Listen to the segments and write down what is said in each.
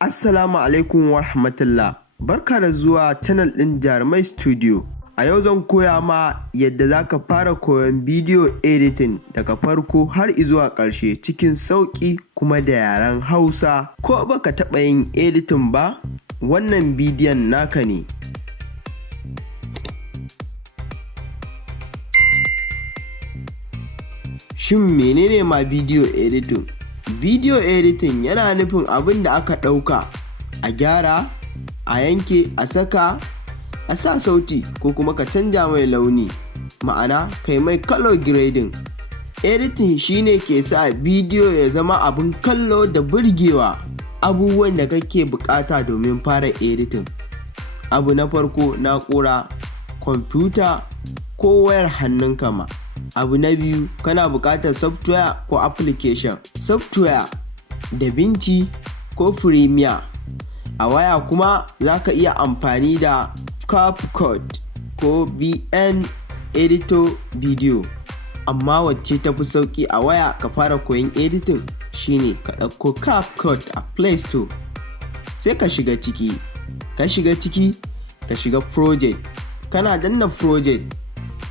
Assalamu alaikum wa rahmatullah. Barka da zuwa channel ɗin Jarumai Studio. A yau zan koya ma yadda za ka fara koyon video editing daga farko har zuwa ƙarshe cikin sauƙi kuma da yaren Hausa. Ko baka taɓa yin editing ba, wannan bidiyon naka ne. Shin menene ma video editing? Video editing yana nufin abin da aka ɗauka, a gyara, a yanke, a saka, a sa sauti ko kuma ka canja mai launi, ma'ana kai mai color grading. Editing shine ke sa bidiyo ya zama abin kallo da burgewa. Abubuwan da kake bukata domin fara editing: abu na farko, na'ura, kwamfuta ko wayar hannunka ma. Abu na biyu, kana buƙatar software ko application. Software DaVinci ko Premiere. A waya kuma za ka iya amfani da CapCut ko VN editor video. Amma wacce tafi sauƙi a waya ka fara koyon editing shine ka ɗauko CapCut a Play Store. Sai ka shiga ciki, ka shiga project. Kana danna project,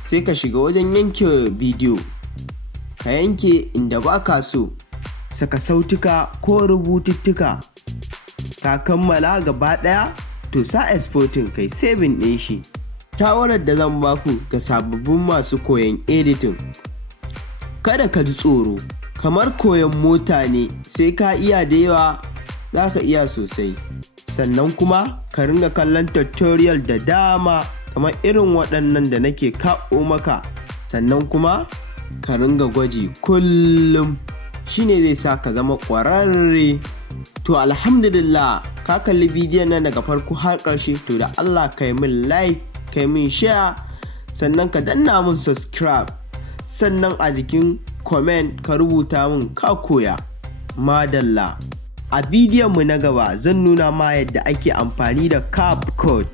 sai ka shiga wajen yanke bidiyo, ka yanke inda ba ka so, saka sautuka ko rubututtuka. Ka kammala gaba ɗaya, to sa exporting kai saving ɗin shi. Shawarar da zan baku ga sababbin masu koyon editing: kada ka ji tsoro, kamar koyon mota ne, sai ka iya da yawa za ka iya sosai. Sannan kuma ka ringa kallon tutorial da dama kamar irin waɗannan da nake kawo maka. Sannan kuma ka ringa gwaji kullum, shine zai sa ka zama ƙwararre. To alhamdulillah, ka kalli bidiyon nan daga farko har ƙarshe, to da Allah kai min like, kai min share, sannan ka danna min subscribe, sannan a jikin comment ka rubuta min ka koya. Madalla. A bidiyon mu na gaba zan nuna ma yadda ake amfani da CapCut.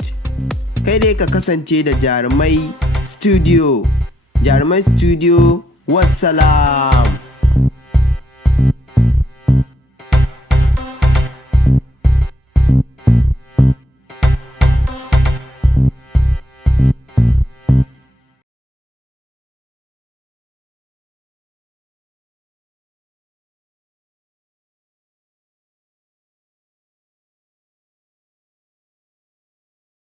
Kai dai ka kasance da Jarumai Studio. Jarumai Studio, wassalam.